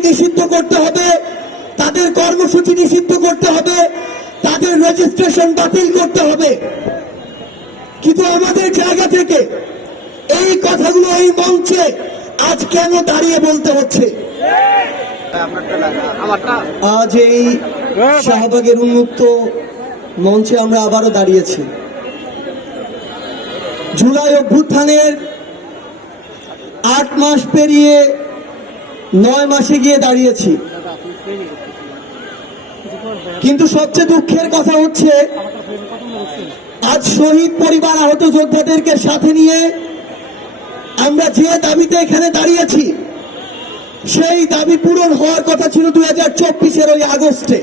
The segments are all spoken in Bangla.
লীগ নিষিদ্ধ করতে হবে, তাদের কর্মসূচি নিষিদ্ধ করতে হবে, তাদের রেজিস্ট্রেশন বাতিল করতে হবে। কিন্তু আমাদের জায়গা থেকে এই কথাগুলো এই মঞ্চে আজ কেন দাঁড়িয়ে বলতে হচ্ছে? আজ এই শাহবাগের উন্মুক্ত মঞ্চে আমরা আবারও দাঁড়িয়েছি। জুলাই অভ্যুত্থানের 8 মাস পেরিয়ে 9 মাসে গিয়ে দাঁড়িয়েছি। কিন্তু সবচেয়ে দুঃখের কথা হচ্ছে আজ শহীদ পরিবার, আহত যোদ্ধাদেরকে সাথে নিয়ে আমরা যে দাবিতে এখানে দাঁড়িয়েছি সেই দাবি পূরণ হওয়ার কথা ছিল 2024-এর ওই আগস্টে।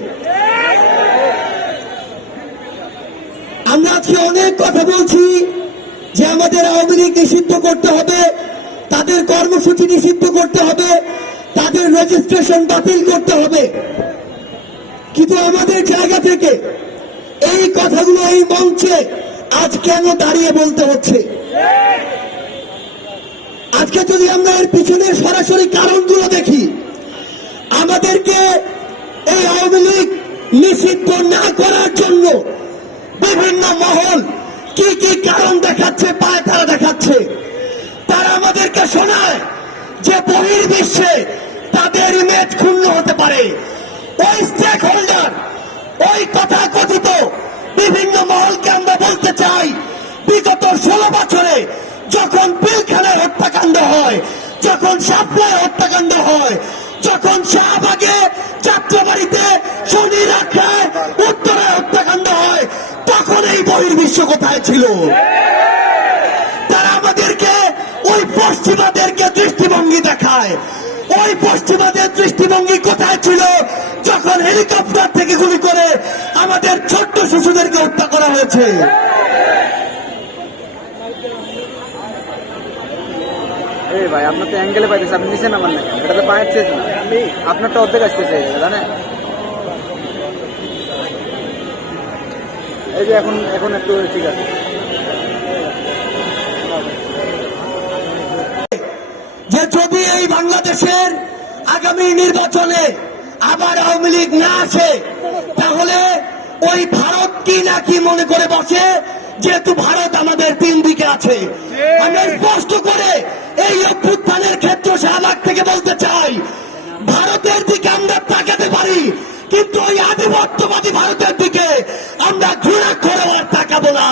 আমরা আজকে অনেক কথা বলছি যে আমাদের আওয়ামী লীগ নিষিদ্ধ করতে হবে, তাদের কর্মসূচি নিষিদ্ধ করতে হবে, তাদের রেজিস্ট্রেশন বাতিল করতে হবে। কিন্তু আমাদের জায়গা থেকে এই কথাগুলো এই মঞ্চে আজ কেন দাঁড়িয়ে বলতে হচ্ছে? আজকে যদি আমরা এর পিছনে সরাসরি কারণগুলো দেখি, আমাদেরকে এই আওয়ামী লীগ নিষিদ্ধ না করার জন্য বিভিন্ন মহল কি কি কারণ দেখাচ্ছে, পায়তারা দেখাচ্ছে। তারা আমাদেরকে শোনায় যে বহির্বিশ্বে তাদের ইমেজ ক্ষুণ্ণ হতে পারে। ওই স্টেক হোল্ডার, ওই কথা কথিত বিভিন্ন মহলকে আমরা বলতে চাই, বিগত 16 বছরে যখন পিলখানায় হত্যাকাণ্ড হয়, যখন শাপলায় হত্যাকাণ্ড হয়, যখন শাহবাগে, যাত্রাবাড়িতে, শনি রাখায়, উত্তরায় হত্যাকাণ্ড হয়, তখন এই বহির্বিশ্ব কোথায় ছিল? তারা আমাদেরকে ওই পশ্চিমাদেরকে দৃষ্টিভঙ্গি দেখায়। ওই পশ্চিমাদের দৃষ্টিভঙ্গি কোথায় ছিল যখন হেলিকপ্টার থেকে গুলি করে আমাদের ছোট্ট শিশুদেরকে হত্যা করা হয়েছে? ভাই আপনার তো অ্যাঙ্গেলে পাইতেছে, আপনি নিচে নামান না, এটা তো পায়ের চেয়ে আপনার তো অর্ধেক আসতেছে জানেন। এই যে এখন একটু ঠিক আছে। যে যদি এই বাংলাদেশের আগামী নির্বাচনে আবার আওয়ামী লীগ না আসে, তাহলে ওই ভারত কি না কি মনে করে বসে, যেহেতু ভারত আমাদের 3 দিকে আছে। আমরা স্পষ্ট করে এই অভ্যুত্থানের ক্ষেত্র শাহবাগ থেকে বলতে চাই, ভারতের দিকে আমরা তাকাতে পারি, কিন্তু ওই আধিপত্যবাদী ভারতের দিকে আমরা ঘৃণা করে আর তাকাবো না।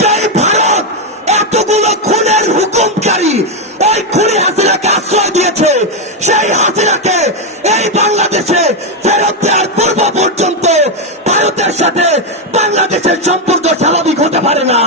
যে ভারত এতগুলো খুনের হুকুমকারী, ওই খুনি হাসিনাকে আশ্রয় দিয়েছে, সেই হাসিনাকে এই বাংলাদেশে ফেরত দেওয়ার পূর্ব পর্যন্ত ভারতের সাথে বাংলাদেশের সম্পর্ক স্বাভাবিক হতে পারে না।